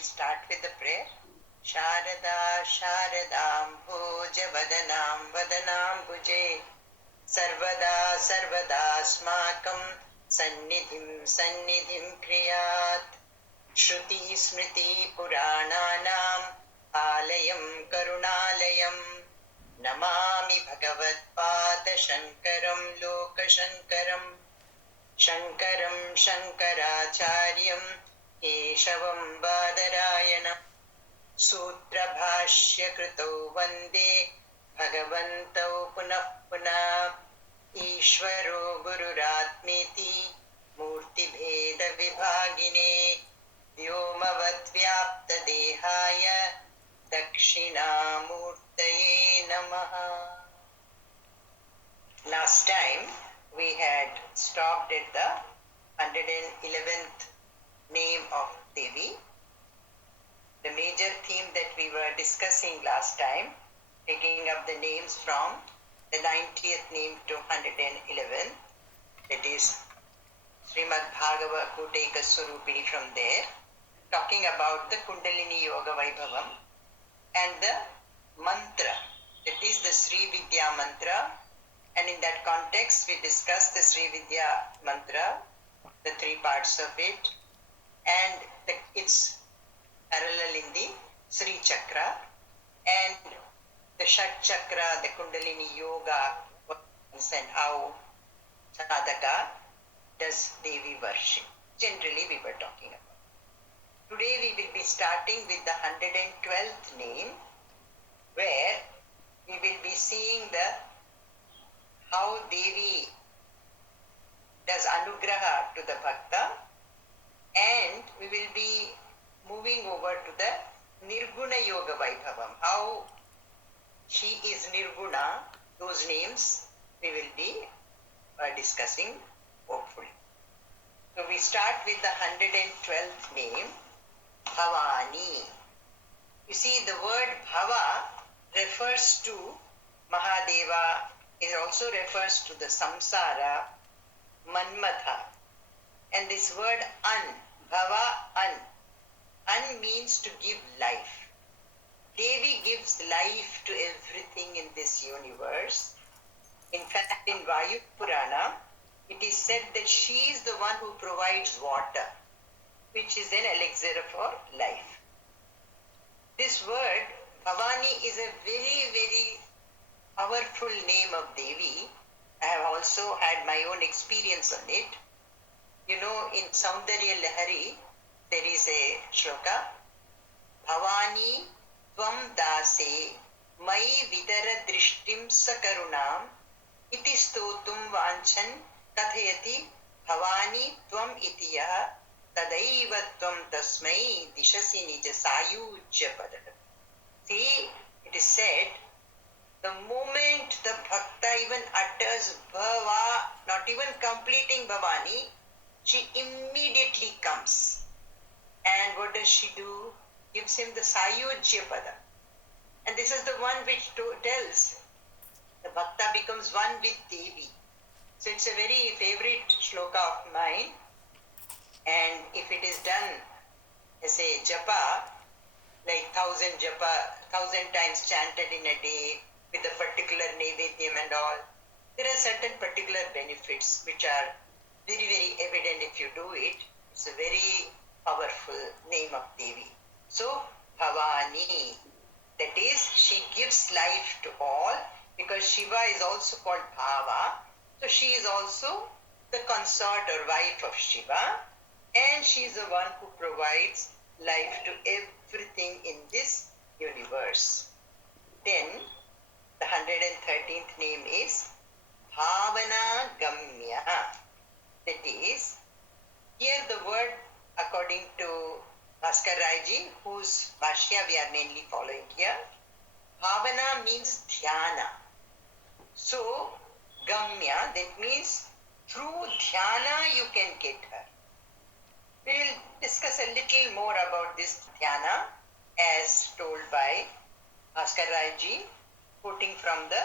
we'll start with the prayer. Sharada Sharadam Bhojavadanam Vadanam Bhuje Sarvada Sarvadasmakam Sannidhim Kriyat Shruti Smriti Purananam Alayam Karunalayam Namami Bhagavad Pada Shankaram Lokashankaram Shankaram Shankaracharyam Keshavam Badarayanam Sutrabhashya Krito Vande Bhagavantau Punah Punah Ishvaro Gururatmeti Murti Bheda Vibhagine Vyomavad Vyapta Dehaya Dakshinamurtaye Namaha. Last time we had stopped at the 111th name of Devi. The major theme that we were discussing last time, taking up the names from the 90th name to 111th, that is Srimad Bhagava Kuteka Swarupini from there, talking about the Kundalini Yoga Vaibhavam and the mantra, that is the Sri Vidya mantra. And in that context, we discussed the Sri Vidya mantra, the three parts of it, and its parallel in the Sri Chakra, and the Shat Chakra, the Kundalini Yoga, and how sadhaka does Devi worship. Generally, we were talking about. Today, we will be starting with the 112th name, where we will be seeing how Devi does anugraha to the bhakta, and we will be moving over to the Nirguna Yoga Vaibhavam, how she is Nirguna. Those names we will be discussing hopefully. So we start with the 112th name, Bhavani. You see, the word Bhava refers to Mahadeva. It also refers to the samsara, Manmatha. And this word An, Bhava An means to give life. Devi gives life to everything in this universe. In fact, in Vayu Purana, it is said that she is the one who provides water, which is an elixir for life. This word, Bhavani, is a very, very powerful name of Devi. I have also had my own experience on it. You know, in Saundarya Lahari, there is a shloka, Bhavani Tvam Dase Mai Vidara Drishtim Sakarunam Iti Stotum Vanchan Kathayati Bhavani Tvam Itiya Tadaiva Tvam Tasmai Dishasi Nija Sayujya Padam. See, it is said, the moment the bhakta even utters Bhava, not even completing Bhavani, she immediately comes. And what does she do? Gives him the Sayujya Pada. And this is the one which tells the bhakta becomes one with Devi. So it's a very favorite shloka of mine. And if it is done as a japa, like 1,000 times chanted in a day, with a particular Naivedyam and all, there are certain particular benefits which are very, very evident if you do it. It's a very powerful name of Devi. So, Bhavani, that is, she gives life to all, because Shiva is also called Bhava. So, she is also the consort or wife of Shiva, and she is the one who provides life to everything in this universe. Then, the 113th name is Bhavana Gamya. That is, here the word, according to Bhaskar Raiji, whose Bhashya we are mainly following here, Bhavana means dhyana. So, Gamya, that means through dhyana you can get her. We will discuss a little more about this dhyana as told by Bhaskar Raiji, quoting from the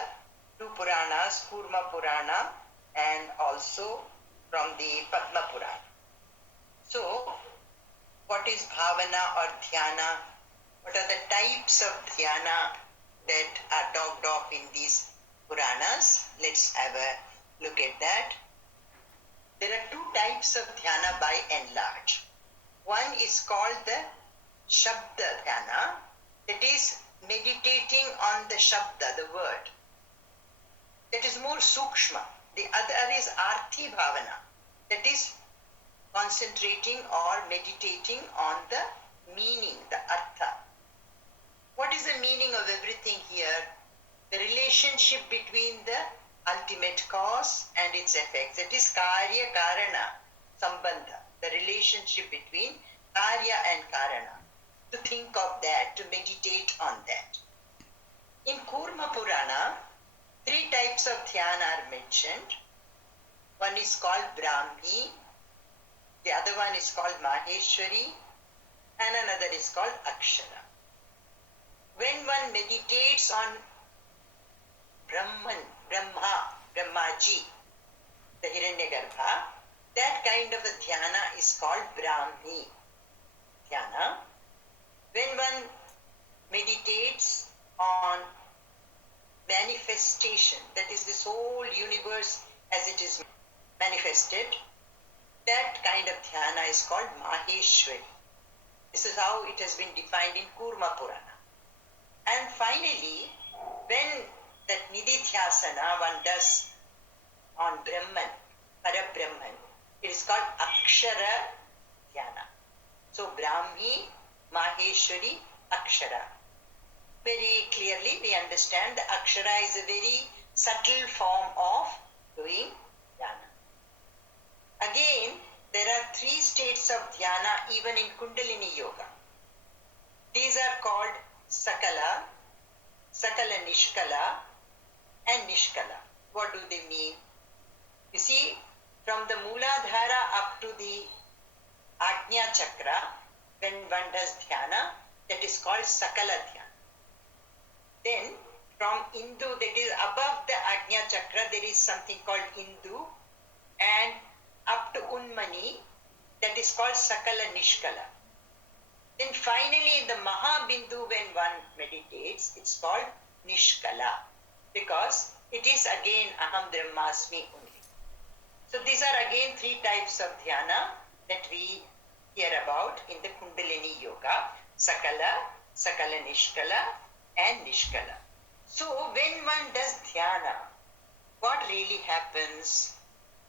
two Puranas, Kurma Purana and also from the Padma Purana. So, what what is bhavana or dhyana, what are the types of dhyana that are talked of in these Puranas. Let's have a look at that. There are two types of dhyana by and large. One is called the Shabda Dhyana, that is meditating on the Shabda, the word. That is more Sukshma. The other is Arthi Bhavana, that is concentrating or meditating on the meaning, the Artha. What is the meaning of everything here? The relationship between the ultimate cause and its effects. That is Karya Karana Sambandha, the relationship between Karya and Karana. To think of that, to meditate on that. In Kurma Purana, three types of dhyana are mentioned. One is called Brahmi, the other one is called Maheshwari, and another is called Akshara. When one meditates on Brahmaji, the Hiranyagarbha, that kind of a dhyana is called Brahmi dhyana. When one meditates on manifestation, that is this whole universe as it is manifested, that kind of dhyana is called Maheshwari. This is how it has been defined in Kurma Purana. And finally, when that Nididhyasana one does on Brahman, Parabrahman, it is called Akshara dhyana. So Brahmi, Maheshwari, Akshara. Very clearly we understand the Akshara is a very subtle form of doing dhyana. Again, there are three states of dhyana even in Kundalini Yoga. These are called Sakala, Sakala Nishkala, and Nishkala. What do they mean? You see, from the Mooladhara up to the Ajna Chakra, when one does dhyana, that is called Sakala dhyana. Then from Indu, that is above the Ajna Chakra, there is something called Indu, and up to Unmani, that is called Sakala Nishkala. Then finally in the Mahabindu, when one meditates, it's called Nishkala, because it is again Aham Brahmasmi only. So these are again three types of dhyana that we hear about in the Kundalini Yoga: Sakala, Sakala Nishkala, and Nishkala. So when one does dhyana, what really happens?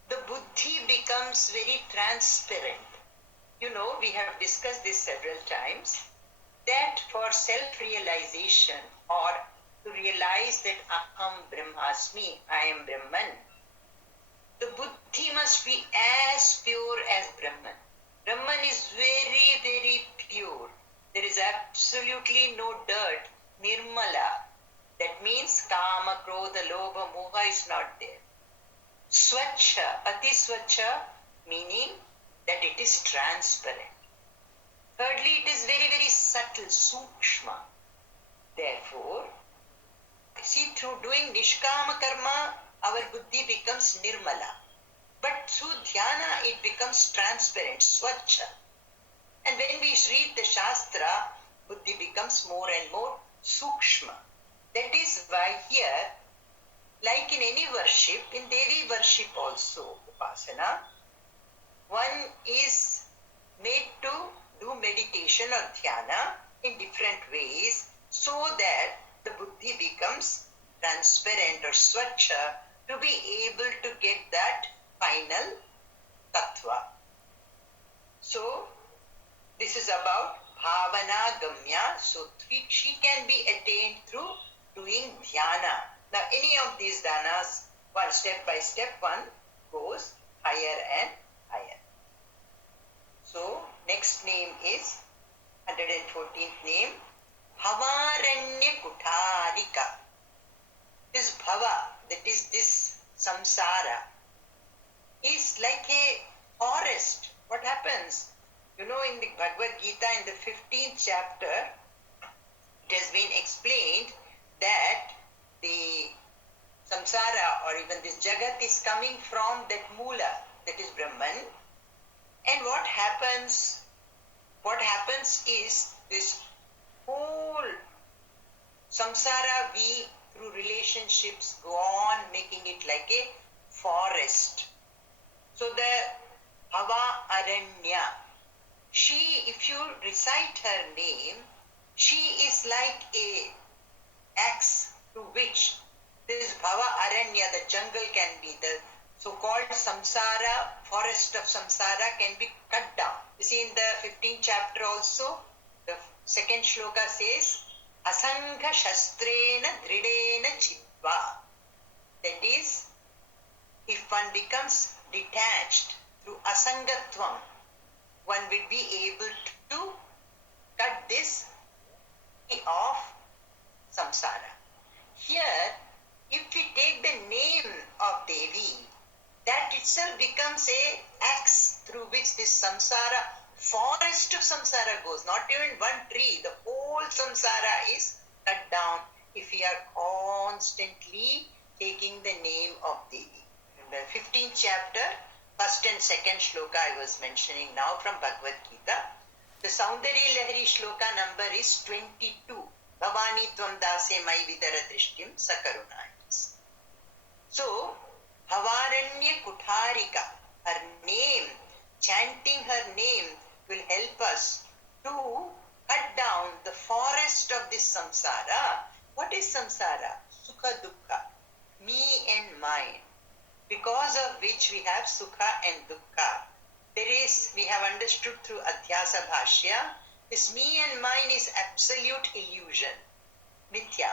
The buddhi becomes very transparent. You know, we have discussed this several times, that for self-realization or to realize that Aham Brahmasmi, I am Brahman, the buddhi must be as pure as Brahman. Brahman is very, very pure. There is absolutely no dirt. Nirmala. That means Kama, Krodha, Lobha, Moha is not there. Swachha, Ati Swachha, meaning that it is transparent. Thirdly, it is very, very subtle, Sukshma. Therefore, see, through doing Nishkama Karma, our buddhi becomes Nirmala. But through dhyana, it becomes transparent, Swachha. And when we read the Shastra, buddhi becomes more and more Sukshma. That is why here, like in any worship, in Devi worship also, Upasana, one is made to do meditation or dhyana in different ways so that the buddhi becomes transparent or swachha to be able to get that final tattva. So, this is about bhavana gamya. So, she can be attained through doing dhyana. Now, any of these dhanas, one step by step, one goes higher and higher. So, next name is 114th name, Bhavaranya Kutarika. This bhava, that is this samsara, is like a forest. What happens? You know, in the Bhagavad Gita, in the 15th chapter, it has been explained that the samsara or even this jagat is coming from that mula, that is Brahman. And what happens happens is this whole samsara, we through relationships go on making it like a forest. So the Bhava Aranya, she, if you recite her name, she is like a axe through which this Bhava Aranya, the jungle can be, the so-called samsara, forest of samsara can be cut down. You see in the 15th chapter also, the second shloka says, Asangha shastrena dridena chitva. That is, if one becomes detached through asangatvam, one will be able to cut this of samsara. Here, if we take the name of Devi, that itself becomes a axe through which this samsara, forest of samsara goes. Not even one tree, the whole samsara is cut down if we are constantly taking the name of Devi. In the 15th chapter, first and second shloka I was mentioning now from Bhagavad Gita. The Saundarya Lahari shloka number is 22. Bhavani tvam dase mai vidara drishtim sakarunais. So, Bhavaranya Kutharika, her name, chanting her name will help us to cut down the forest of this samsara. What is samsara? Sukha dukkha, me and mine, because of which we have sukha and dukkha. We have understood through Adhyasa Bhashya, this me and mine is absolute illusion, mithya,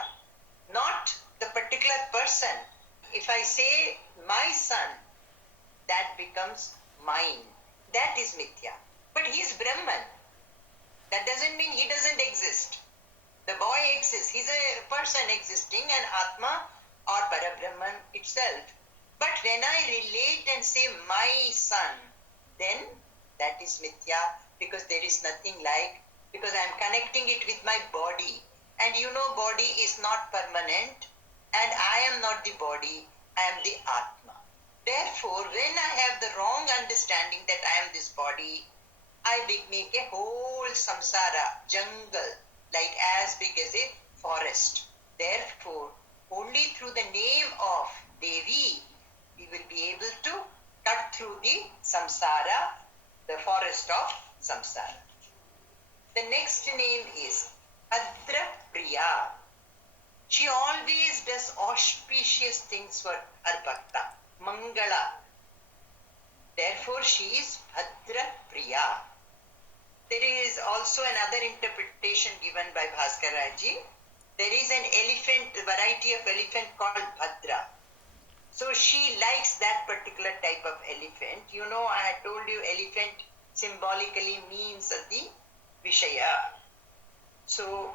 not the particular person. If I say my son, that becomes mine. That is mithya. But he is Brahman. That doesn't mean he doesn't exist. The boy exists. He's a person existing, an Atma or Parabrahman itself. But when I relate and say my son, then that is mithya, because there is nothing like, because I am connecting it with my body. And you know body is not permanent, and I am not the body, I am the Atma. Therefore, when I have the wrong understanding that I am this body, I make a whole samsara, jungle, like as big as a forest. Therefore, only through the name of Devi, we will be able to cut through the samsara, the forest of samsara. The next name is Bhadra Priya. She always does auspicious things for her bhakta, Mangala. Therefore, she is Bhadra Priya. There is also another interpretation given by Bhaskaraji. There is an elephant, variety of elephant called Bhadra. So she likes that particular type of elephant. You know, I had told you elephant symbolically means the Vishaya. So,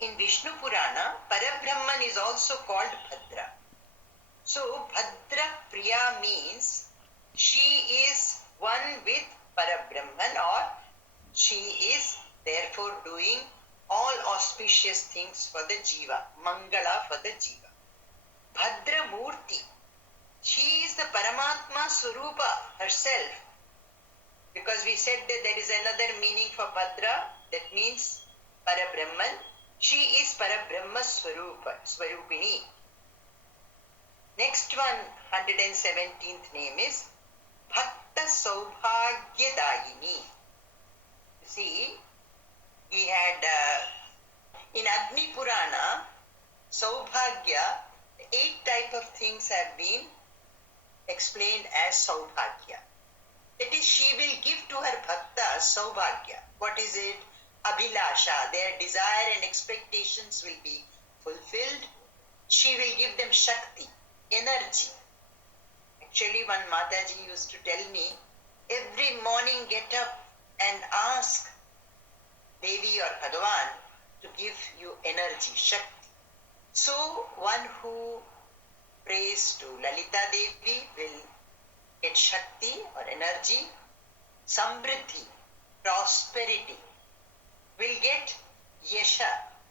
in Vishnu Purana, Parabrahman is also called Bhadra. So, Bhadra Priya means she is one with Parabrahman, or she is therefore doing all auspicious things for the Jiva, Mangala for the Jiva. Bhadra Murti, she is the Paramatma Swarupa herself. Because we said that there is another meaning for Bhadra, that means Parabrahman. She is Parabrahma Swarupini. Next one, 117th name is Bhakta Saubhagyadayini. You see, we had in Agni Purana, Saubhagya, 8 type of things have been explained as Saubhagya. That is, she will give to her bhakta Saubhagya. What is it? Abhilasha. Their desire and expectations will be fulfilled. She will give them Shakti, energy. Actually, one Mataji used to tell me, every morning get up and ask Devi or Bhagavan to give you energy, Shakti. So, one who prays to Lalita Devi will get Shakti or energy, Samriddhi, prosperity, will get Yasha,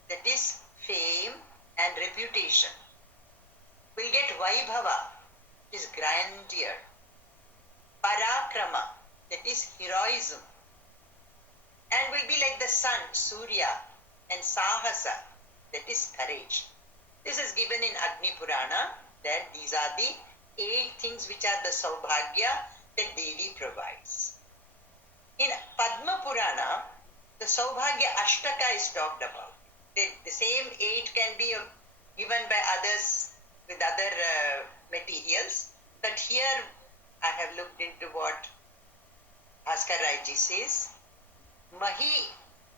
that is fame and reputation, will get Vaibhava, that is grandeur, Parakrama, that is heroism, and and will be like the sun, Surya, and Sahasa, that is courage. This is given in Agni Purana, that these are the 8 things which are the Saubhagya that Devi provides. In Padma Purana, the Saubhagya Ashtaka is talked about. The same 8 can be given by others with other materials, but here I have looked into what Bhaskar Rai ji says. Mahi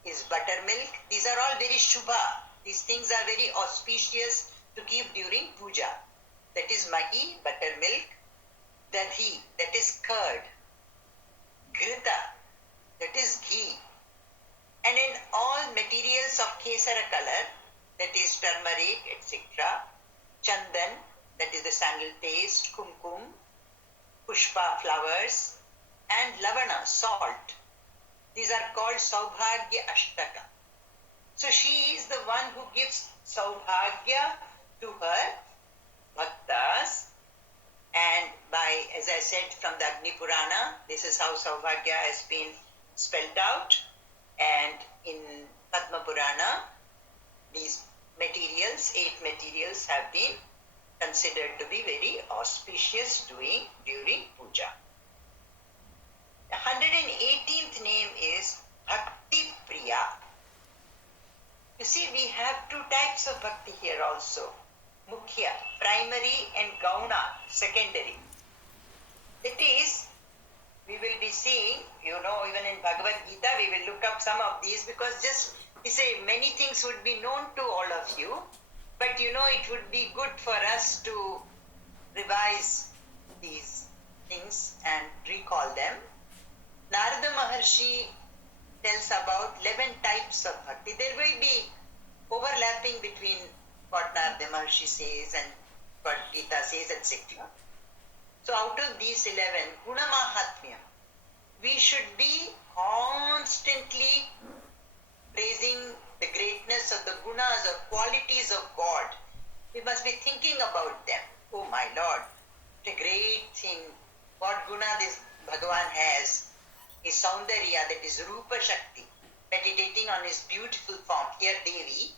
is buttermilk. These are all very Shubha. These things are very auspicious to keep during puja. That is Mahi, buttermilk. Dahi, that is curd. Grita, that is ghee. And in all materials of kesara color, that is turmeric, etc. Chandan, that is the sandal paste, kumkum, pushpa flowers, and lavana, salt. These are called Saubhagya Ashtaka. So she is the one who gives Saubhagya to her bhaktas. And by, as I said, from the Agni Purana, this is how Saubhagya has been spelled out. And in Padma Purana, these materials, 8 materials, have been considered to be very auspicious during puja. The 118th name is Bhakti Priya. You see, we have 2 types of bhakti here also. Mukhya, primary, and Gauna, secondary. That is, we will be seeing, even in Bhagavad Gita, we will look up some of these, because just, we say many things would be known to all of you, but it would be good for us to revise these things and recall them. Narada Maharshi tells about 11 types of bhakti. There will be overlapping between what Narada Maharshi says and what Gita says, etc. So out of these 11, Guna Mahatmya, we should be constantly praising the greatness of the gunas or qualities of God. We must be thinking about them. Oh my Lord, what a great thing. What guna this Bhagavan has is Saundarya, that is Rupa Shakti, meditating on his beautiful form. Here Devi,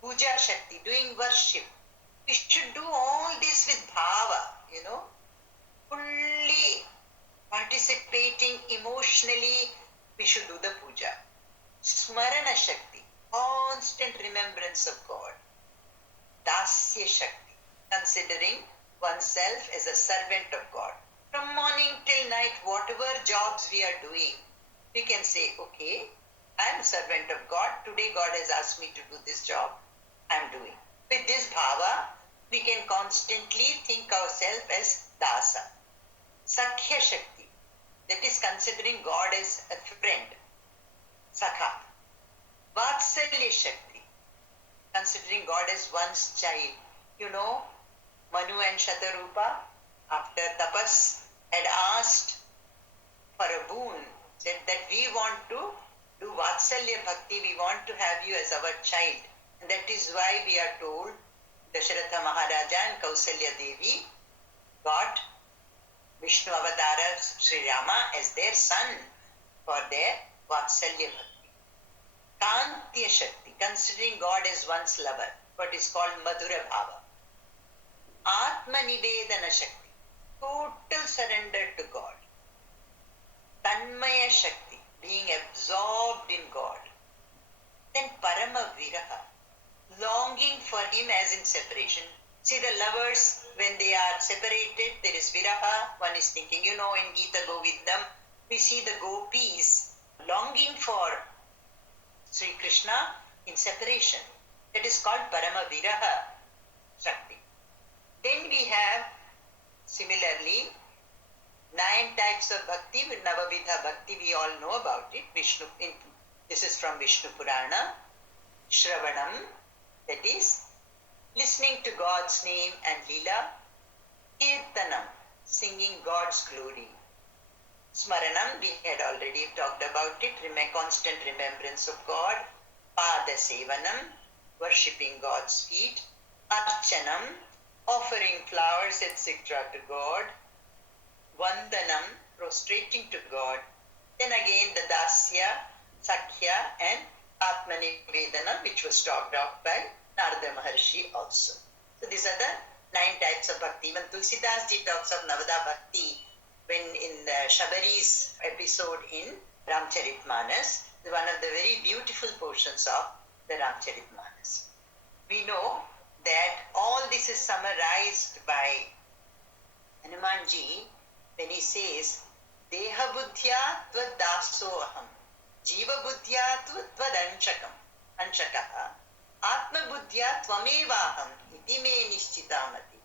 Puja Shakti, doing worship. We should do all this with bhava, fully participating emotionally. We should do the puja. Smarana Shakti, constant remembrance of God. Dasya Shakti, considering oneself as a servant of God. From morning till night, whatever jobs we are doing, we can say, okay, I am a servant of God. Today God has asked me to do this job. I am doing. With this bhava, we can constantly think ourselves as dasa. Sakhya Shakti, that is considering God as a friend. Sakha. Vatsalya Shakti, considering God as one's child. Manu and Shatarupa, after tapas, had asked for a boon, said that we want to do Vatsalya Bhakti, we want to have you as our child. And that is why we are told Dasharatha Maharaja and Kausalya Devi got Vishnu Avatara Sri Rama as their son for their Vatsalya Bhakti. Kantya Shakti, considering God as one's lover, what is called Madhura Bhava. Atma Nivedana Shakti, total surrender to God. Tanmaya Shakti, being absorbed in God. Then Parama Viraha, longing for him as in separation. See, the lovers, when they are separated, there is Viraha. One is thinking, in Gita Govindam, we see the gopis longing for Sri Krishna in separation. That is called Parama Viraha Shakti. Then we have, similarly, 9 types of bhakti. Navavidha Bhakti, we all know about it. This is from Vishnu Purana. Shravanam, that is listening to God's name and Leela. Kirtanam, singing God's glory. Smaranam, we had already talked about it. Constant remembrance of God. Pada Sevanam, worshipping God's feet. Archanam, offering flowers, etc. to God. Vandanam, prostrating to God. Then again the Dasya, Sakhya and Atmanivedana, which was talked of by Narada Maharshi also. So these are the 9 types of bhakti. Even Tulsidas ji talks of Navada Bhakti when in the Shabari's episode in Ramcharitmanas, one of the very beautiful portions of the Ramcharitmanas. We know that all this is summarized by Hanumanji when he says, Deha buddhya tvad daso aham, jiva buddhya tvad anshakaha, atma buddhya tvamevaham, iti me nishchitamati.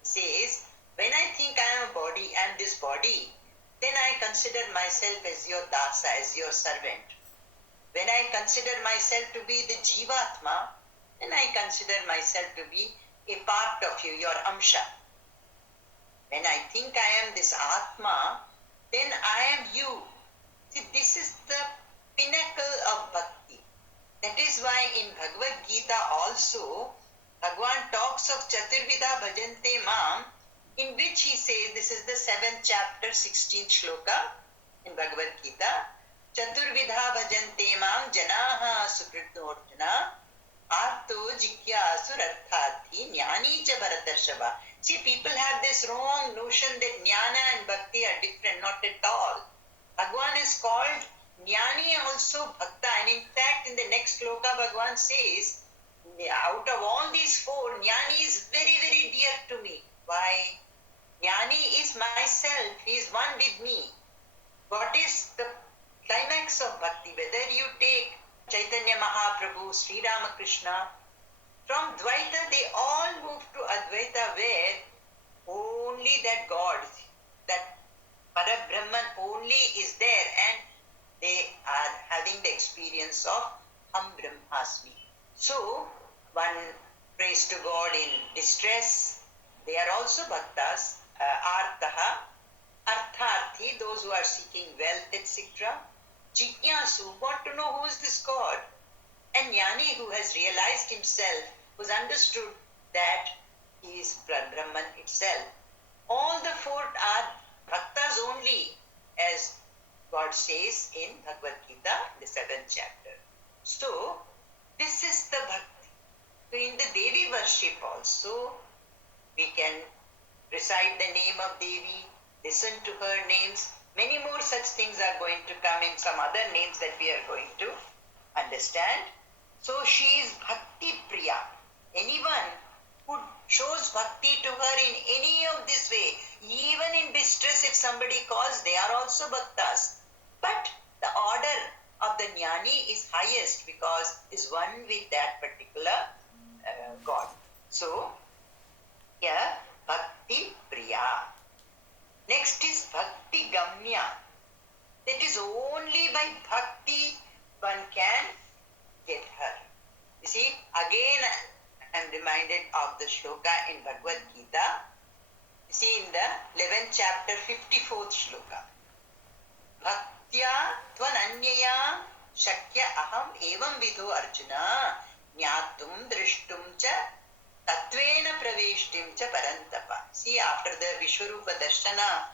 He says, when I think I am a body, I am this body, then I consider myself as your dasa, as your servant. When I consider myself to be the jivatma, then I consider myself to be a part of you, your amsha. When I think I am this Atma, then I am you. See, this is the pinnacle of bhakti. That is why in Bhagavad Gita also, Bhagavan talks of Chaturvidha Bhajante Mam, in which he says, this is the 7th chapter, 16th shloka in Bhagavad Gita, Chaturvidha Bhajante Mam Janaha Sukritnorjuna Arto Jikyasu Rathathi Jnani Cha Bharatarshava. See, people have this wrong notion that Jnana and Bhakti are different, not at all. Bhagavan is called Jnani also Bhakta, and in fact in the next shloka Bhagavan says, out of all these 4, Jnani is very, very dear to me. Why? Jnani is myself, he is one with me. What is the climax of Bhakti? Whether you take Chaitanya Mahaprabhu, Sri Ramakrishna, from Dvaita they all move to Advaita where only that God, that Parabrahman only is there and they are having the experience of Ham Brahmasmi. So, one prays to God in distress. They are also bhaktas, artaha, artharthi, those who are seeking wealth, etc. Jignasu, want to know who is this God. And Jnani, who has realized himself, who's understood that he is Brahman itself. All the 4 are bhaktas only, as God says in Bhagavad Gita, the 7th chapter. So, this is the bhakti. So, in the Devi worship also, we can recite the name of Devi, listen to her names. Many more such things are going to come in some other names that we are going to understand. So she is Bhakti Priya. Anyone who shows bhakti to her in any of this way, even in distress if somebody calls, they are also bhaktas. But the order of the Jnani is highest because is one with that particular God. So, here, Bhakti Priya. Next is Bhakti Gamya. That is only by bhakti one can get her. You see, again I am reminded of the shloka in Bhagavad Gita. You see in the 11th chapter, 54th shloka. Bhaktya tvananyaya shakya aham evam vidho arjuna jnatum drishtum cha tatvena praveshtim cha parantapa. See, after the Vishwarupa Darshana,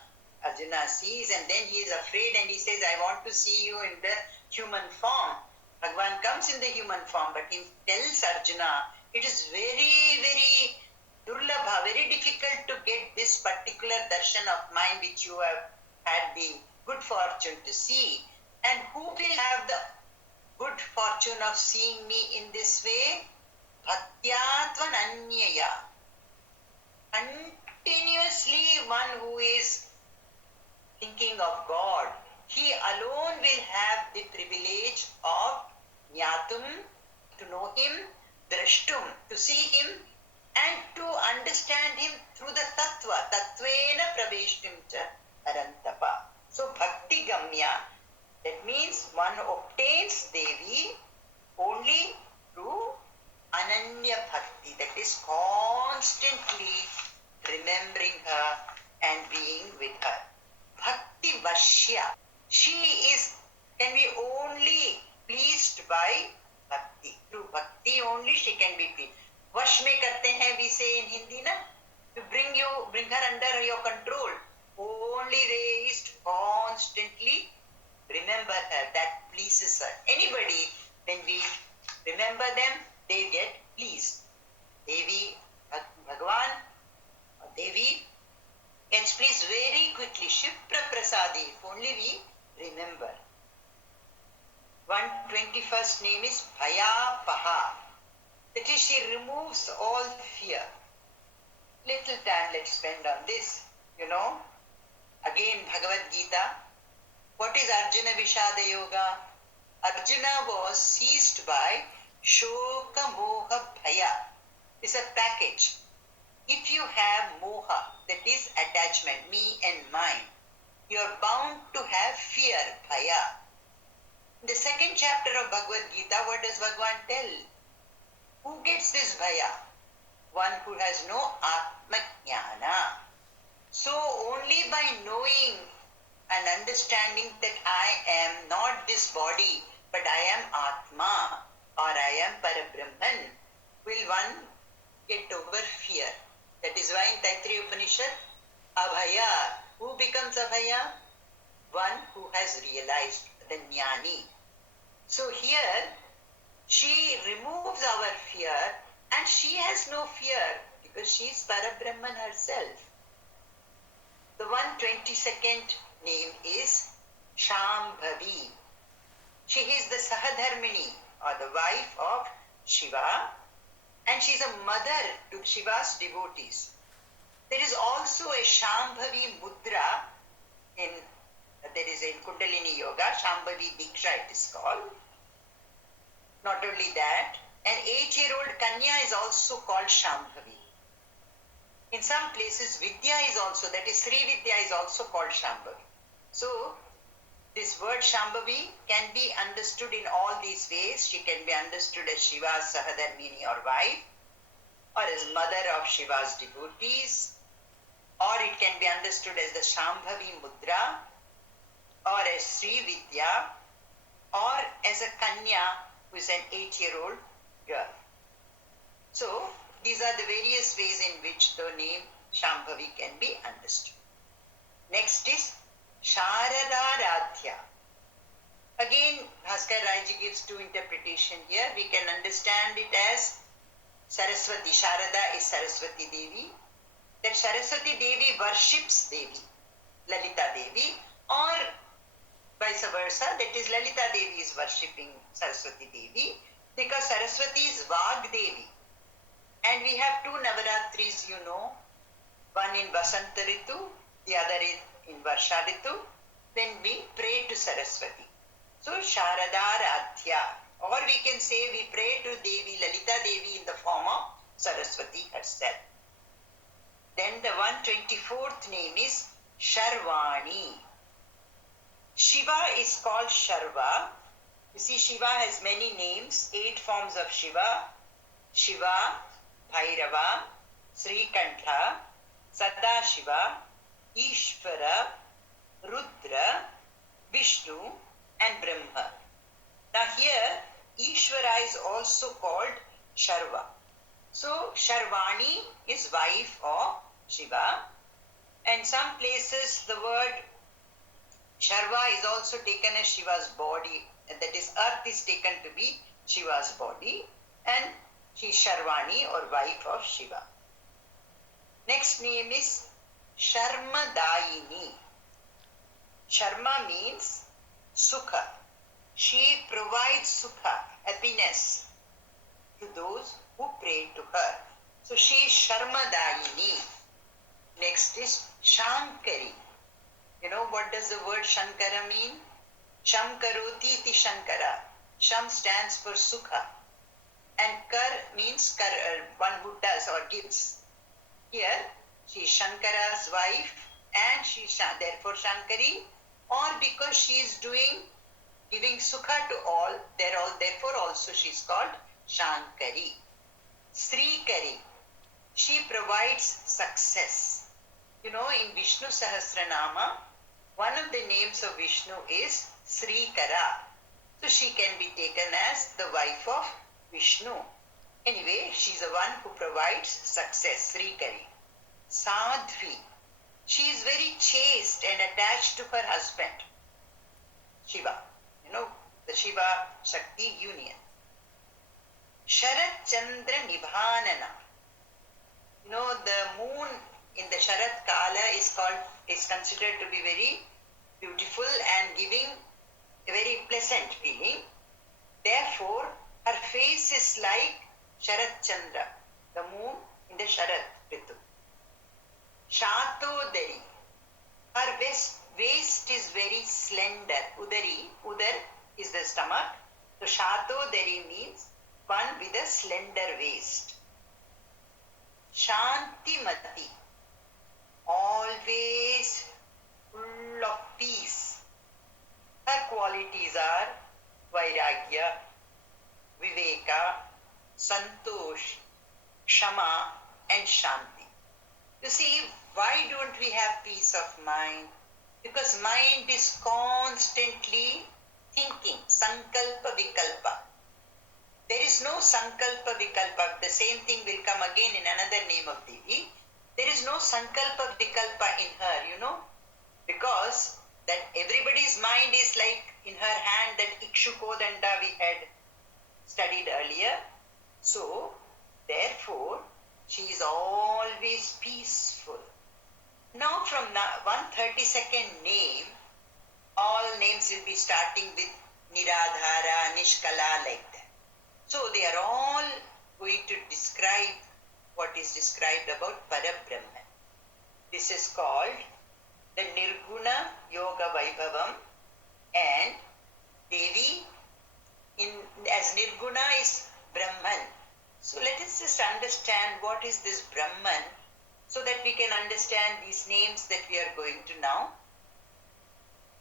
Arjuna sees and then he is afraid and he says, I want to see you in the human form. Bhagavan comes in the human form, but he tells Arjuna, it is very, very durlabha, very difficult to get this particular darshan of mine which you have had the good fortune to see. And who will have the good fortune of seeing me in this way? Bhaktya anyaya. Continuously one who is thinking of God, he alone will have the privilege of Jnatum, to know him, Drashtum, to see him, and to understand him through the Tattva, Tattvena Praveshtim cha Parantapa. So Bhakti Gamya, that means one obtains Devi only through Ananya Bhakti, that is constantly remembering her and being with her. Bhakti Vashya, she can be only pleased by Bhakti. Through Bhakti only she can be pleased. Vash mein karte hain, we say in Hindi, na? To bring her under your control. Only way is to constantly remember her, that pleases her. Anybody, when we remember them, they get pleased. Devi, Bhagwan, or Devi gets pleased very quickly. Shipra Prasadi, if only we remember. 121st name is Bhaya Paha. That is, she removes all fear. Little time let's spend on this. Again, Bhagavad Gita. What is Arjuna Vishada Yoga? Arjuna was seized by Shoka Moha Bhaya. It's a package. If you have moha, that is attachment, me and mine, you are bound to have fear, bhaya. In the second chapter of Bhagavad Gita, what does Bhagavan tell? Who gets this bhaya? One who has no atma jnana. So only by knowing and understanding that I am not this body, but I am Atma or I am Parabrahman, will one get over fear. That is why in Taittiriya Upanishad, Abhaya, who becomes Abhaya? One who has realized, the Jnani. So here, she removes our fear and she has no fear because she is Parabrahman herself. The 122nd name is Shambhavi. She is the Sahadharmini or the wife of Shiva, and she is a mother to Shiva's devotees. There is also a Shambhavi Mudra there is in Kundalini Yoga, Shambhavi Diksha it is called. Not only that, an 8-year-old Kanya is also called Shambhavi. In some places, Vidya is also, that is Sri Vidya is also called Shambhavi. So, this word Shambhavi can be understood in all these ways. She can be understood as Shiva's Sahadharmini or wife, or as mother of Shiva's devotees, or it can be understood as the Shambhavi Mudra, or as Sri Vidya, or as a Kanya who is an 8-year-old girl. So, these are the various ways in which the name Shambhavi can be understood. Next is Sharadaradhya. Again, Bhaskar Raiji gives two interpretations here. We can understand it as Saraswati. Sharada is Saraswati Devi. That Saraswati Devi worships Devi, Lalita Devi, or vice versa. That is, Lalita Devi is worshipping Saraswati Devi because Saraswati is Vag Devi. And we have two Navaratris, one in Vasanta Ritu, the other in Varsha Ritu, when we pray to Saraswati. So, Sharadaradhya, or we can say we pray to Devi, Lalita Devi in the form of Saraswati herself. Then the 124th name is Sharvani. Shiva is called Sharva. You see, Shiva has many names, 8 forms of Shiva. Shiva, Bhairava, Srikantha, Sadashiva, Ishvara, Rudra, Vishnu and Brahma. Now here, Ishvara is also called Sharva. So, Sharvani is wife of Shiva. And some places the word Sharva is also taken as Shiva's body. And that is, earth is taken to be Shiva's body. And she is Sharvani or wife of Shiva. Next name is Sharmadayini. Sharma means Sukha. She provides Sukha, happiness, to those who pray to her. So she is Sharmadayini. Next is Shankari. You know what does the word Shankara mean? Sham karoti iti Shankara. Sham stands for Sukha. And Kar means one who does or gives. Here, she is Shankara's wife and she is therefore Shankari, or because she is giving Sukha to all, therefore also she is called Shankari. Srikari, she provides success. In Vishnu Sahasranama, one of the names of Vishnu is Srikara. So she can be taken as the wife of Vishnu. Anyway, she is the one who provides success, Srikari. Sadhvi, she is very chaste and attached to her husband. Shiva. The Shiva Shakti union. Sharat Chandra Nibhanana. The moon in the Sharat Kala is considered to be very beautiful and giving a very pleasant feeling. Therefore, her face is like Sharat Chandra, the moon in the Sharat Ritu. Shatodari, her waist is very slender. Udar is the stomach. So Shatodari means one with a slender waist. Shantimati, always full of peace. Her qualities are Vairagya, Viveka, Santosh, Kshama and Shanti. You see, why don't we have peace of mind? Because mind is constantly thinking, Sankalpa Vikalpa. There is no Sankalpa Vikalpa. The same thing will come again in another name of Devi. There is no Sankalpa Vikalpa in her, because that everybody's mind is like in her hand, that Ikshukodanda we had studied earlier. So, therefore, she is always peaceful. Now from 132nd name, all names will be starting with Niradhara, Nishkala, like that. So they are all going to describe what is described about Parabrahman. This is called the Nirguna Yoga Vaibhavam, and Devi as Nirguna is Brahman. So let us just understand what is this Brahman, so that we can understand these names that we are going to now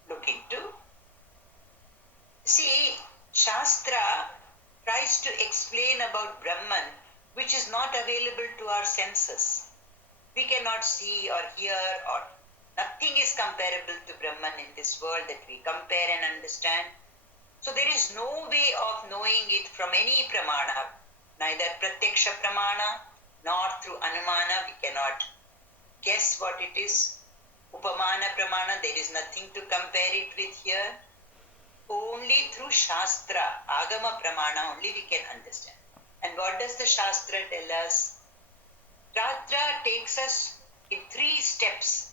look into. See, Shastra tries to explain about Brahman, which is not available to our senses. We cannot see or hear, or nothing is comparable to Brahman in this world that we compare and understand. So there is no way of knowing it from any pramana, neither pratyaksha pramana nor through anumana. We cannot guess what it is. Upamana pramana, there is nothing to compare it with here. Only through Shastra, Agama pramana only we can understand. And what does the Shastra tell us? Shastra takes us in 3 steps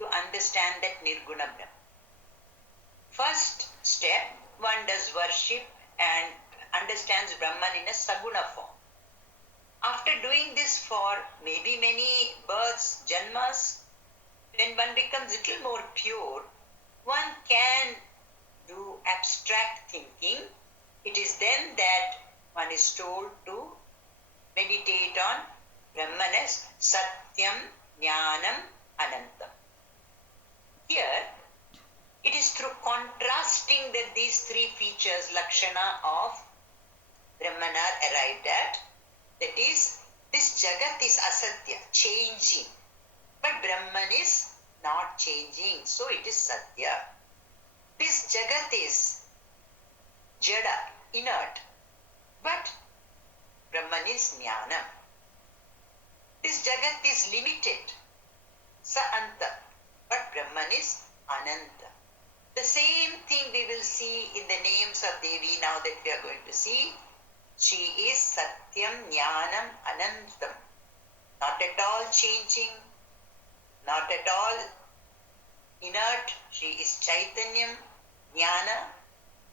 to understand that Nirguna Brahma. First step, one does worship and understands Brahman in a Saguna form. After doing this for maybe many births, janmas, when one becomes a little more pure, one can do abstract thinking. It is then that one is told to meditate on Brahman as Satyam, Jnanam, Anantam. Here, it is through contrasting that these 3 features, Lakshana of Brahman, are arrived at. That is, this Jagat is Asatya, changing. But Brahman is not changing, so it is Satya. This Jagat is Jada, inert. But Brahman is Jnanam. This Jagat is limited, Sa Anta. But Brahman is Ananta. The same thing we will see in the names of Devi now that we are going to see. She is Satyam, Jnanam, Anantam. Not at all changing, not at all inert. She is Chaitanyam, Jnana,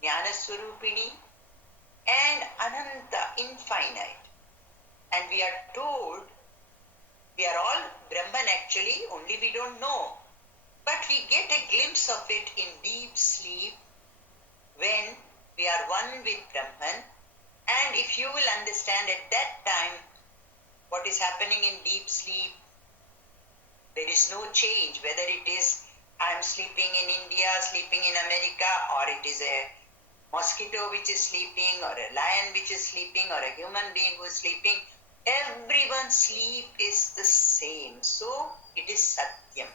Jnana Swarupini, and Ananta, infinite. And we are told, we are all Brahman actually, only we don't know. But we get a glimpse of it in deep sleep when we are one with Brahman. And if you will understand at that time what is happening in deep sleep, there is no change, whether it is I am sleeping in India, sleeping in America, or it is a mosquito which is sleeping, or a lion which is sleeping, or a human being who is sleeping. Everyone's sleep is the same. So it is Satyam.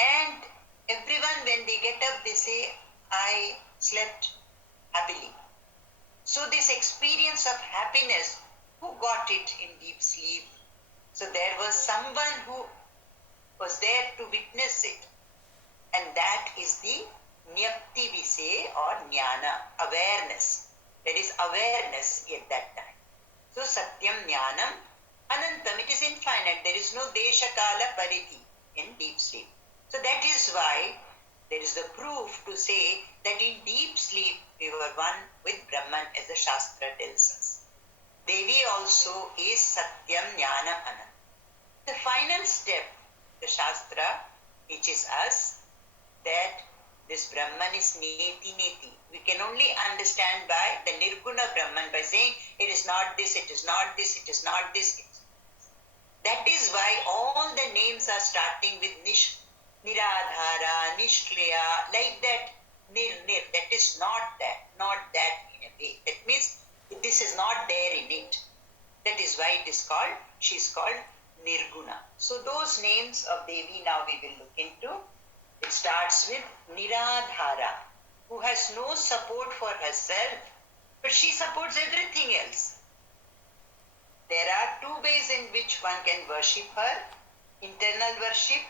And everyone, when they get up, they say, I slept happily. So this experience of happiness, who got it in deep sleep? So there was someone who was there to witness it. And that is the Nyapti we say, or Jnana, awareness. There is awareness at that time. So Satyam Jnanam Anantam, it is infinite. There is no Desha Kala Paridhi in deep sleep. So that is why there is the proof to say that in deep sleep we were one with Brahman, as the Shastra tells us. Devi also is Satyam Jnanam Anantam. The final step, the Shastra teaches us that this Brahman is Neti Neti. We can only understand by the Nirguna Brahman by saying it is not this, it is not this, it is not this. That is why all the names are starting with Niradhara, Nishkriya, like that. Nir, that is not that in a way. That means this is not there in it. That is why it is called, she is called Nirguna. So those names of Devi now we will look into. It starts with Niradhara, who has no support for herself, but she supports everything else. There are two ways in which one can worship her, internal worship,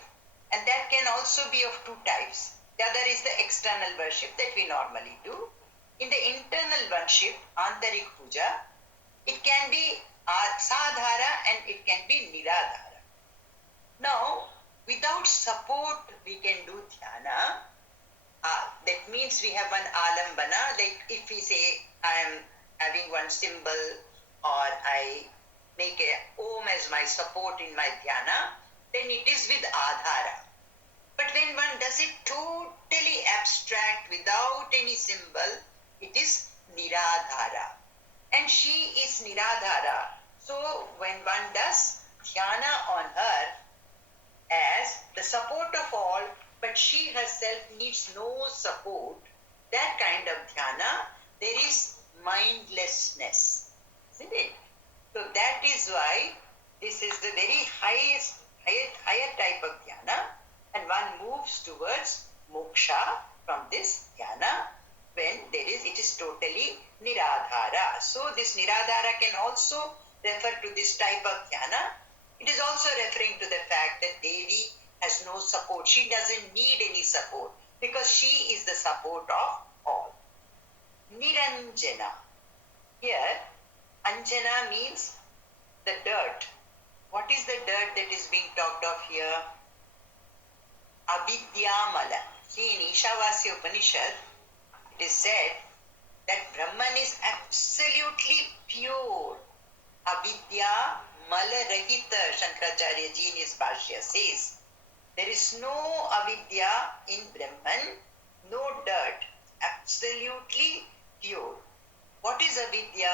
and that can also be of two types. The other is the external worship that we normally do. In the internal worship, Antarik Puja, it can be Sadhara and it can be Niradhara. Now, without support, we can do dhyana. That means we have one alambana, like if we say I am having one symbol or I make a Om as my support in my dhyana, then it is with adhara. But when one does it totally abstract without any symbol, it is niradhara. And she is niradhara. So when one does dhyana on her as the support of all, but she herself needs no support, that kind of dhyana, there is mindlessness, isn't it? So that is why this is the very higher type of dhyana, and one moves towards moksha from this dhyana when it is totally niradhara. So this niradhara can also refer to this type of dhyana. It is also referring to the fact that Devi has no support. She doesn't need any support because she is the support of all. Niranjana. Here, Anjana means the dirt. What is the dirt that is being talked of here? Avidyamala. See, in Ishavasya Upanishad, it is said that Brahman is absolutely pure. Avidya Mala Rahita, Shankaracharya ji in his Bhashya says. There is no avidya in Brahman, no dirt, absolutely pure. What is avidya?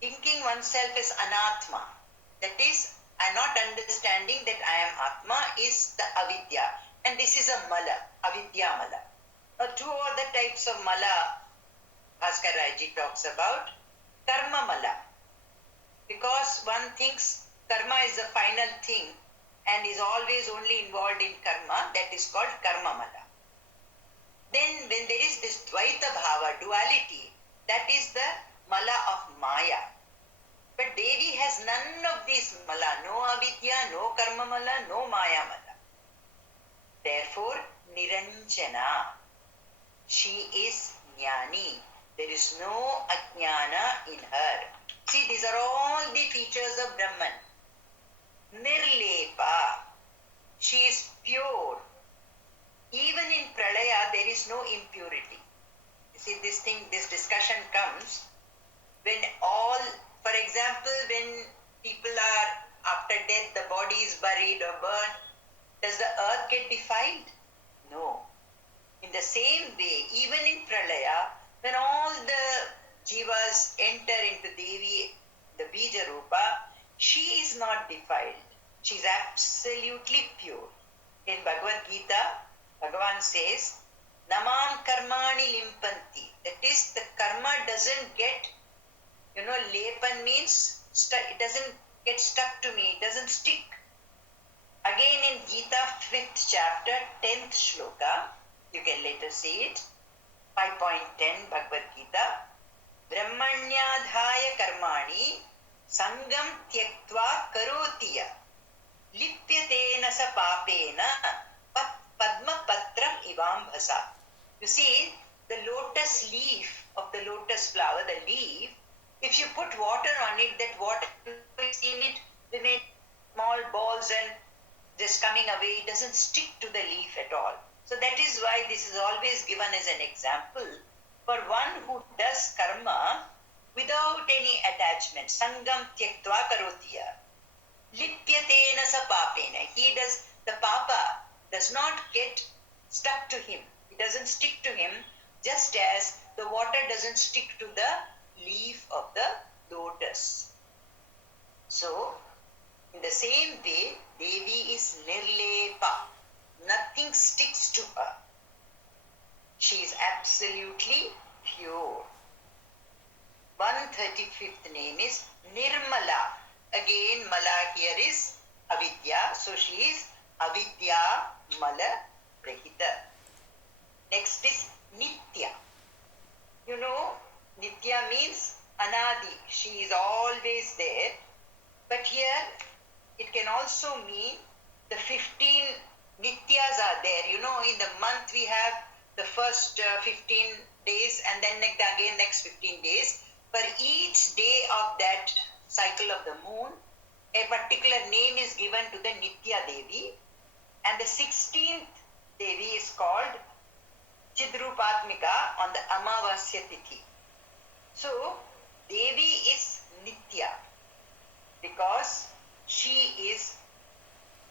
Thinking oneself as anatma. That is, I am not understanding that I am atma is the avidya. And this is a mala, avidya mala. Now, two other types of mala Bhaskar Rai ji talks about. Karma mala. Because one thinks karma is the final thing and is always only involved in karma, that is called karma mala. Then when there is this dvaita bhava, duality, that is the mala of maya. But Devi has none of these mala, no avidya, no karma mala, no maya mala. Therefore, Niranjana, she is jnani. There is no ajnana in her. See, these are all the features of Brahman. Nirlepa, she is pure. Even in pralaya, there is no impurity. You see, this discussion comes when all, for example, when people are after death, the body is buried or burned, does the earth get defiled? No. In the same way, even in pralaya, when all the jivas enter into Devi, the Bija Rupa, she is not defiled. She is absolutely pure. In Bhagavad Gita, Bhagavan says, Namam karmani limpanti. That is, the karma doesn't get, lepan means it doesn't get stuck to me, it doesn't stick. Again in Gita 5th chapter, 10th shloka, you can later see it, 5.10 Bhagavad Gita, Brahmanyadhaya karmani sangam tyaktva karotiya lipyatena sa papena padma patram ivam bhasa. You see, the lotus leaf of the lotus flower, the leaf, if you put water on it, that water is in it remain small balls and just coming away. It doesn't stick to the leaf at all. So that is why this is always given as an example for one who does karma without any attachment. Sangam tyaktva karotiya. Lipyatena sa papena. He does, the papa does not get stuck to him. It doesn't stick to him, just as the water doesn't stick to the leaf of the lotus. So, in the same way, Devi is nirlepa. Nothing sticks to her. She is absolutely pure. 135th name is Nirmala. Again, Mala here is Avidya. So she is Avidya Mala Prahita. Next is Nitya. You know, Nitya means Anadi. She is always there. But here, it can also mean the 15 Nityas are there. You know, in the month we have the first 15 days and then again next 15 days. For each day of that cycle of the moon, a particular name is given to the Nitya Devi. And the 16th Devi is called Chidrupatmika on the Amavasya Tithi. So, Devi is Nitya because she is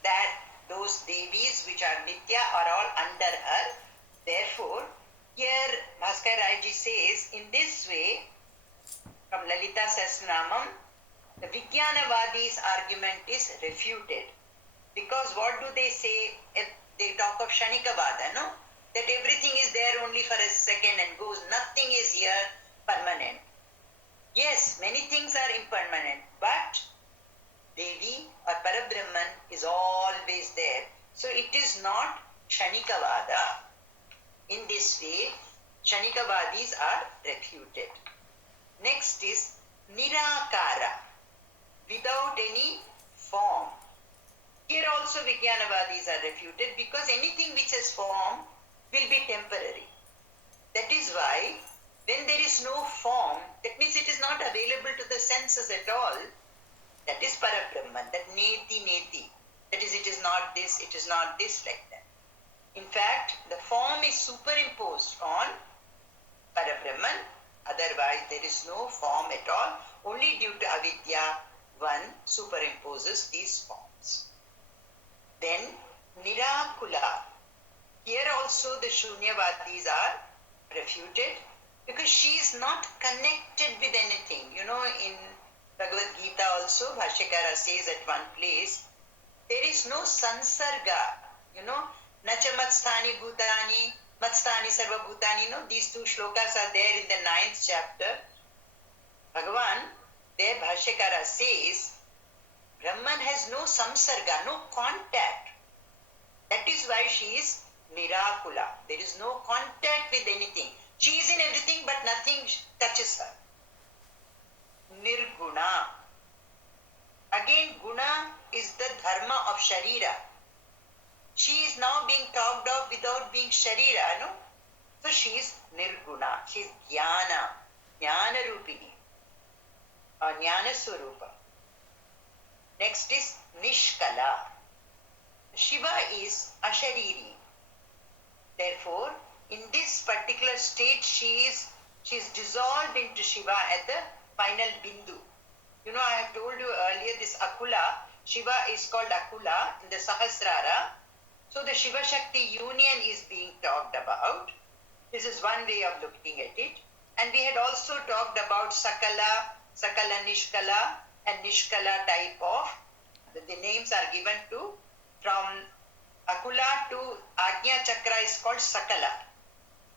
that those Devis which are Nitya are all under her. Therefore, here Bhaskar Rai Ji says, in this way, from Lalita Sahasranamam, the Vijnanavadi's argument is refuted. Because what do they say? They talk of Shanikavada, no? That everything is there only for a second and goes. Nothing is here permanent. Yes, many things are impermanent, but Devi or Parabrahman is always there. So it is not Shanikavada. In this way, Shanikavadis are refuted. Next is Nirakara, without any form. Here also Vijnanavadis are refuted because anything which has form will be temporary. That is why when there is no form, that means it is not available to the senses at all. That is Parabrahman, that neti neti. That is, it is not this, it is not this, like that. In fact, the form is superimposed on Parabrahman. Otherwise, there is no form at all. Only due to avidya, one superimposes these forms. Then, Nirakula. Here also the Shunyavadis are refuted because she is not connected with anything. You know, in Bhagavad Gita also, Bhashyakara says at one place, there is no sansarga. You know, Nacha Matstani Bhutani, Matstani Sarva Bhutani. No, these two shlokas are there in the 9th chapter. Bhagavan, there Bhashyakara says, Brahman has no samsarga, no contact. That is why she is Nirakula. There is no contact with anything. She is in everything but nothing touches her. Nirguna. Again, guna is the dharma of Sharira. She is now being talked of without being Sharira, no? So she is Nirguna. She is Jnana. Jnana Rupini. Or Jnana Swarupa. Next is Nishkala. Shiva is Ashariri. Therefore, in this particular state, she is dissolved into Shiva at the final bindu. You know, I have told you earlier, this Akula, Shiva is called Akula in the Sahasrara. So the Shiva Shakti union is being talked about. This is one way of looking at it. And we had also talked about Sakala, Sakala Nishkala and Nishkala type of, the names are given to, from Akula to Ajna Chakra is called Sakala.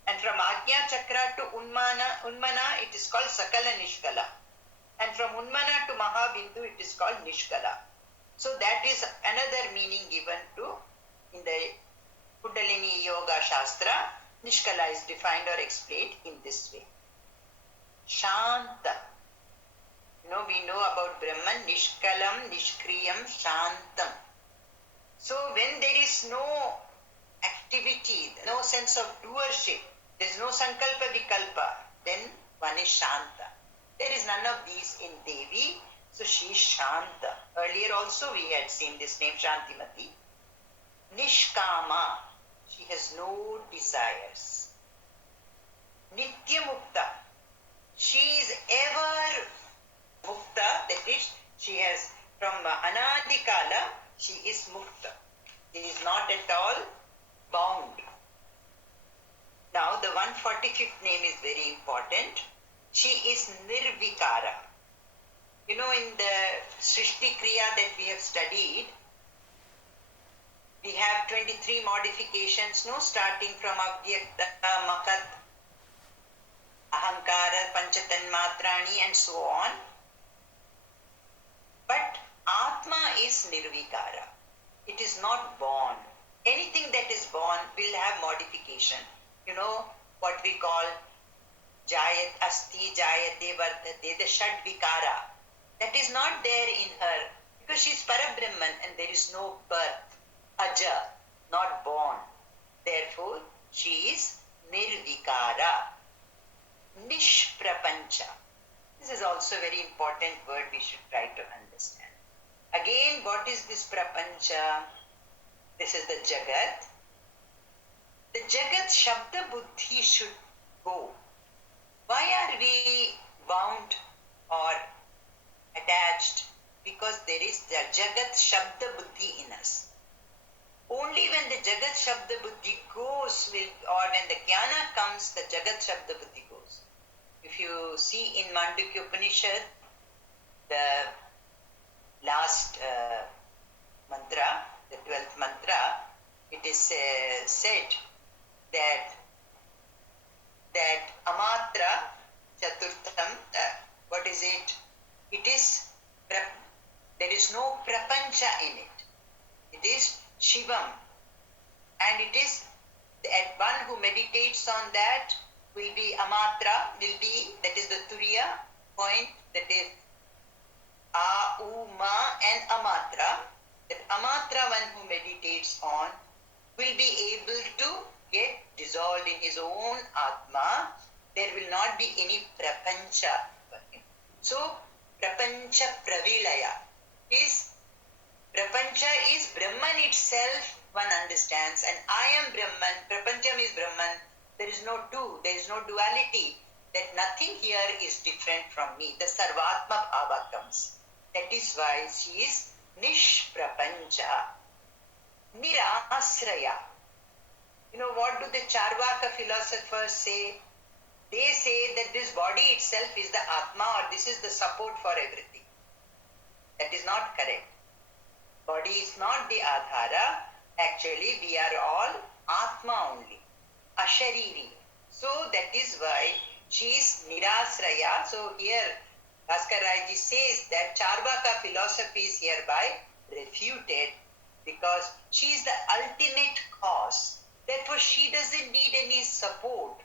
And from Ajna Chakra to Unmana, it is called Sakala Nishkala. And from Unmana to Mahabindu, it is called Nishkala. So that is another meaning given to, in the Kundalini Yoga Shastra, Nishkala is defined or explained in this way. Shanta. You know, we know about Brahman, Nishkalam, Nishkriyam, Shantam. So when there is no activity, no sense of doership, There's no sankalpa vikalpa. Then one is Shanta. There is none of these in Devi. So she is Shanta. Earlier also we had seen this name Shantimati. Nishkama. She has no desires. Nitya Mukta. She is ever Mukta. That is, she has from Anadikala, she is Mukta. She is not at all bound. Now the 145th name is very important. She is Nirvikara. You know, in the Srishti Kriya that we have studied, we have 23 modifications, no, starting from Avyakta, Makat, Ahankara, Panchatanmatrani and so on. But Atma is Nirvikara. It is not born. Anything that is born will have modification. You know what we call Jayat Asti, Jayate, Vartate, the Shad Vikara. That is not there in her because she is Parabrahman and there is no birth, Aja, not born. Therefore, she is Nirvikara, Nishprapancha. This is also a very important word we should try to understand. Again, what is this Prapancha? This is the Jagat. The Jagat Shabda Buddhi should go. Why are we bound or attached? Because there is the Jagat Shabda Buddhi in us. Only when the Jagat Shabda Buddhi goes, or when the Jnana comes, the Jagat Shabda Buddhi goes. If you see in Mandukya Upanishad, the last mantra, the 12th mantra, it is said that Amatra Chaturtham, what is it? It is, there is no Prapancha in it. It is Shivam. And it is, one who meditates on that will be Amatra, that is the Turiya point, that is A, U, Ma and Amatra. That Amatra, one who meditates on, will be able to get dissolved in his own Atma. There will not be any Prapancha for him. So, Prapancha Pravilaya is, Prapancha is Brahman itself, one understands, and I am Brahman, Prapancham is Brahman. There is no two, there is no duality, that nothing here is different from me. The Sarvatma Bhava comes. That is why she is Nishprapancha, Nirasraya. You know, what do the Charvaka philosophers say? They say that this body itself is the Atma, or this is the support for everything. That is not correct. Body is not the Adhara. Actually, we are all Atma only, Ashariri. So that is why she is Nirasraya. So here, Bhaskar Rai ji says that Charvaka philosophy is hereby refuted because she is the ultimate cause. Therefore, she doesn't need any support.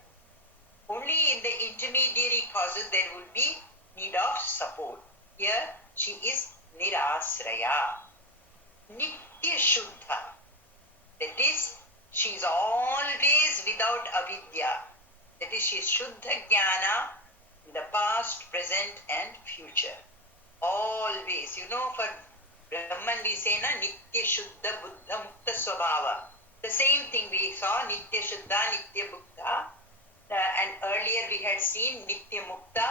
Only in the intermediary causes there will be need of support. Here, she is Nirasraya. Nitya Shuddha. That is, she is always without avidya. That is, she is Shuddha Jnana in the past, present and future. Always. You know, for Brahman we say, na, Nitya Shuddha Buddha Mukta Swabhava. The same thing we saw, Nitya Shuddha, Nitya Buddha. And earlier we had seen Nitya Mukta.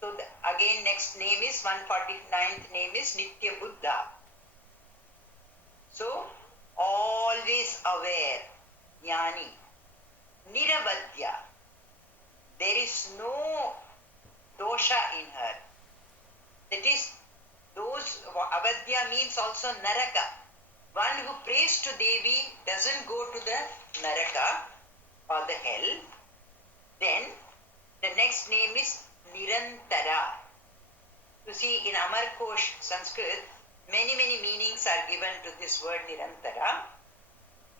So again, next name is, 149th name is Nitya Buddha. So, always aware, Jnani. Niravadya. There is no dosha in her. That is, avadya means also naraka. One who prays to Devi doesn't go to the naraka or the hell. Then, the next name is Nirantara. You see, in Amar Kosh, Sanskrit, many meanings are given to this word Nirantara.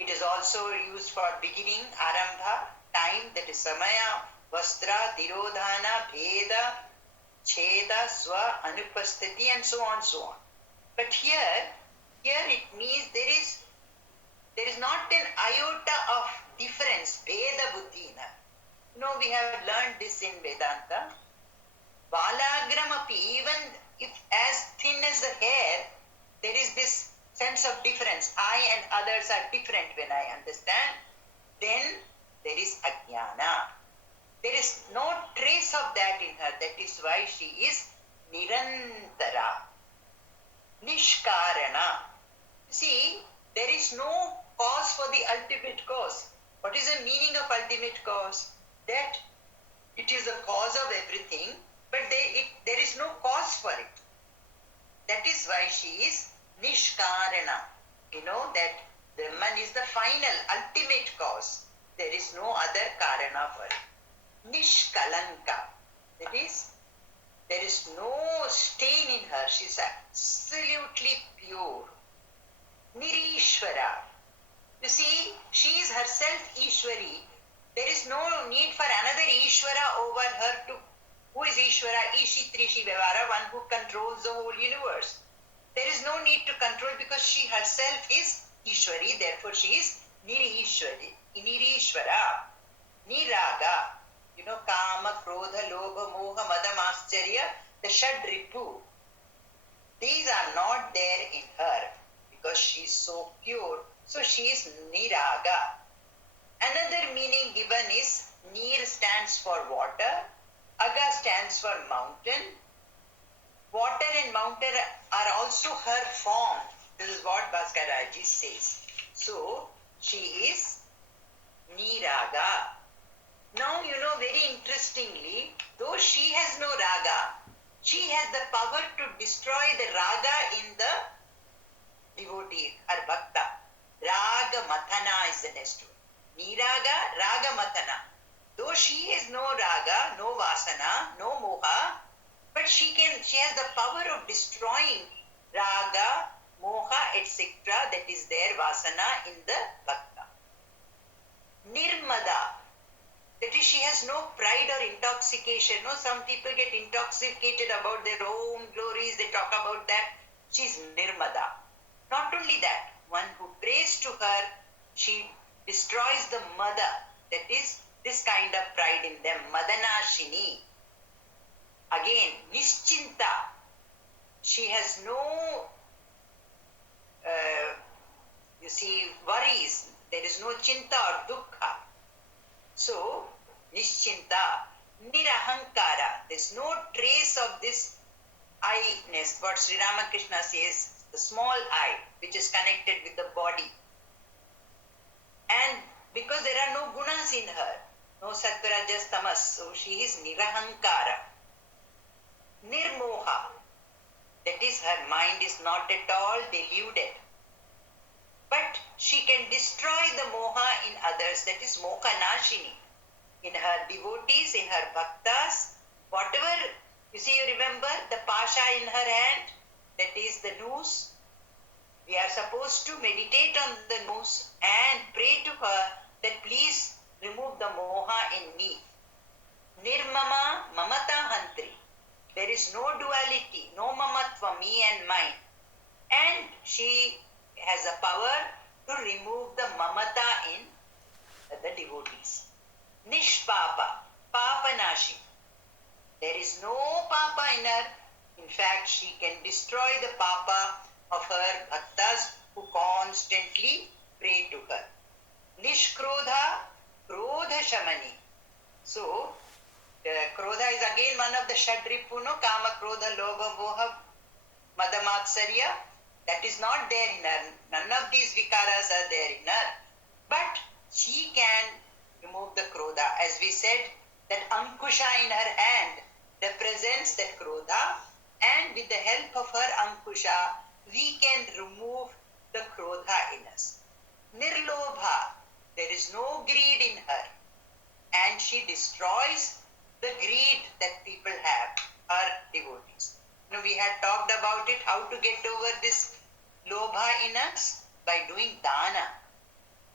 It is also used for beginning, Arambha, time, that is Samaya, Vastra, Dirodhana, Bheda, Cheda, Swa, Anupasthiti, and so on, so on. But here it means there is not an iota of difference, Veda Buddhi in her. We have learned this in Vedanta. Balagramapi, even if as thin as the hair, there is this sense of difference. I and others are different when I understand. Then there is ajnana. There is no trace of that in her. That is why she is nirantara, nishkarana. See, there is no cause for the ultimate cause. What is the meaning of ultimate cause? That it is the cause of everything, but there is no cause for it. That is why she is nishkarana. That Brahman is the final, ultimate cause. There is no other karana for it. Nishkalanka. That is, there is no stain in her. She is absolutely pure. Nirishwara. You see, she is herself Ishwari. There is no need for another Ishwara over her to. Who is Ishwara? Ishi Trishi Vyavara, one who controls the whole universe. There is no need to control because she herself is Ishwari, therefore she is Nirishwari, Nirishwara, Niraga. Kama, Krodha, Lobha, Moha, Madam, Ascharya, the Shadripu. These are not there in her because she is so pure. So she is Niraga. Another meaning given is Nir stands for water, Aga stands for mountain. Water and mountain are also her form. This is what Bhaskaraji says. So she is Niraga. Now, very interestingly, though she has no raga, she has the power to destroy the raga in the devotee, her bhakta. Raga Mathana is the next one. Niraga, Raga Mathana. Though she has no raga, no vasana, no moha, but she has the power of destroying raga, moha, etc. that is there, vasana in the bhakta. Nirmada. That is, she has no pride or intoxication. Some people get intoxicated about their own glories. They talk about that. She is Nirmada. Not only that, one who prays to her, she destroys the mada. That is, this kind of pride in them. Madanashini. Again, Nischinta. She has no, worries. There is no chinta or dukkha. So, Nischinta, Nirahankara. There is no trace of this I-ness. What Sri Ramakrishna says, the small I, which is connected with the body. And because there are no gunas in her, no sattva, rajas, tamas, so she is Nirahankara. Nirmoha. That is, her mind is not at all deluded. But she can destroy the moha in others. That is Moha Nashini. In her devotees, in her bhaktas, whatever, you remember the pasha in her hand, that is the noose. We are supposed to meditate on the noose and pray to her that please remove the moha in me. Nirmama mamata hantri. There is no duality, no mamatva, me and mine. And she has a power to remove the mamata in the devotees. Nishpapa, papanashi. There is no papa in her. In fact, she can destroy the papa of her bhaktas who constantly pray to her. Nishkrodha, krodha shamani. So, krodha is again one of the shadripuno, kama, krodha, lobha, moha, madamatsarya. That is not there in her. None of these vikaras are there in her. But she can remove the krodha. As we said, that ankusha in her hand represents that krodha, and with the help of her ankusha, we can remove the krodha in us. Nirlobha, there is no greed in her, and she destroys the greed that people have, her devotees. We had talked about it, how to get over this lobha in us by doing dana.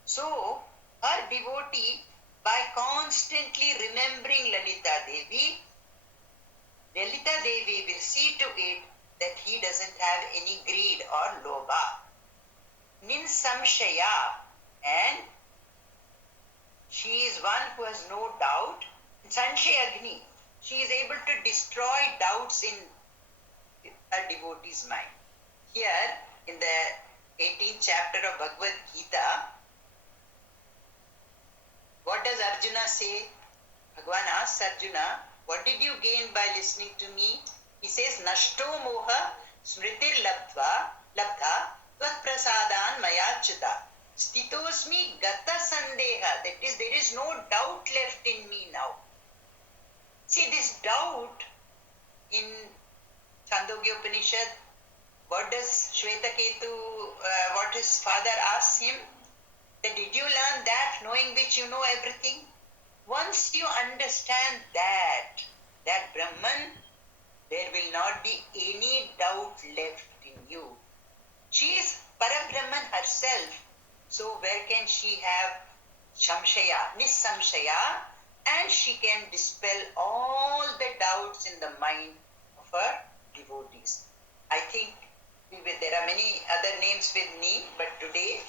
So, her devotee, by constantly remembering Lalita Devi will see to it that he doesn't have any greed or lobha. Ninsamshaya, and She is one who has no doubt. Sanshaya Agni, she is able to destroy doubts in a devotee's mind. Here, in the 18th chapter of Bhagavad Gita, what does Arjuna say? Bhagavan asks Arjuna, what did you gain by listening to me? He says, Nashto moha smritir labdha tvat prasadan mayachita. Stitosmi gata sandeha. That is, there is no doubt left in me now. See, this doubt in Chandogya Upanishad, what does Shvetaketu, what his father asks him? That did you learn that, knowing which you know everything? Once you understand that Brahman, there will not be any doubt left in you. She is Parabrahman herself. So where can she have Shamshaya, Nissamshaya, and she can dispel all the doubts in the mind of her devotees. I think there are many other names with Ni, but today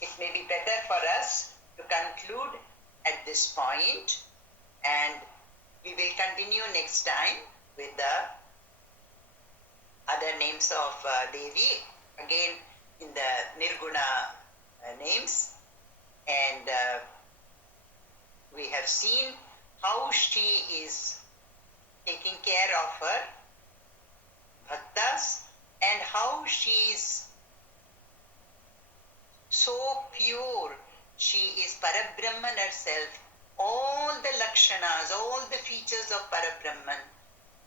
it may be better for us to conclude at this point, and we will continue next time with the other names of Devi, again in the Nirguna names, and we have seen how she is taking care of her bhaktas and how she is so pure. She is Parabrahman herself. All the lakshanas, all the features of Parabrahman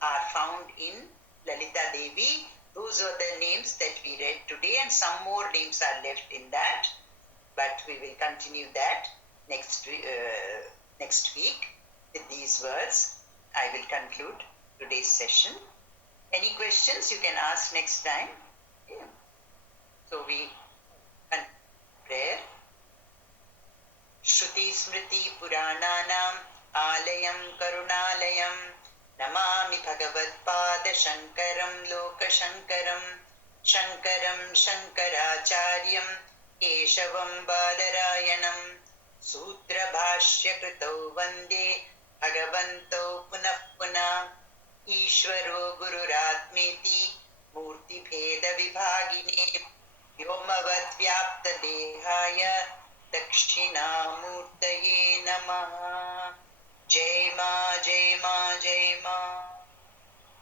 are found in Lalita Devi. Those are the names that we read today, and some more names are left in that. But we will continue that next week with these words. I will conclude today's session. Any questions you can ask next time? Yeah. So we prayer. Shruti Smriti Purananam Alayam Karunalayam Namami Bhagavad Pada Shankaram Loka Shankaram Shankaram Shankaracharyam Keshavam Badarayanam Sutra Bhashya Kritau Vande Bhagavanto Punah Punah Ishvaro Gururatmeti Murti Bheda Vibhagine Vyomavad Vyapta Dehaya Dakshinamurtaye Namaha. Jai Ma, Jai Ma, Jai Ma.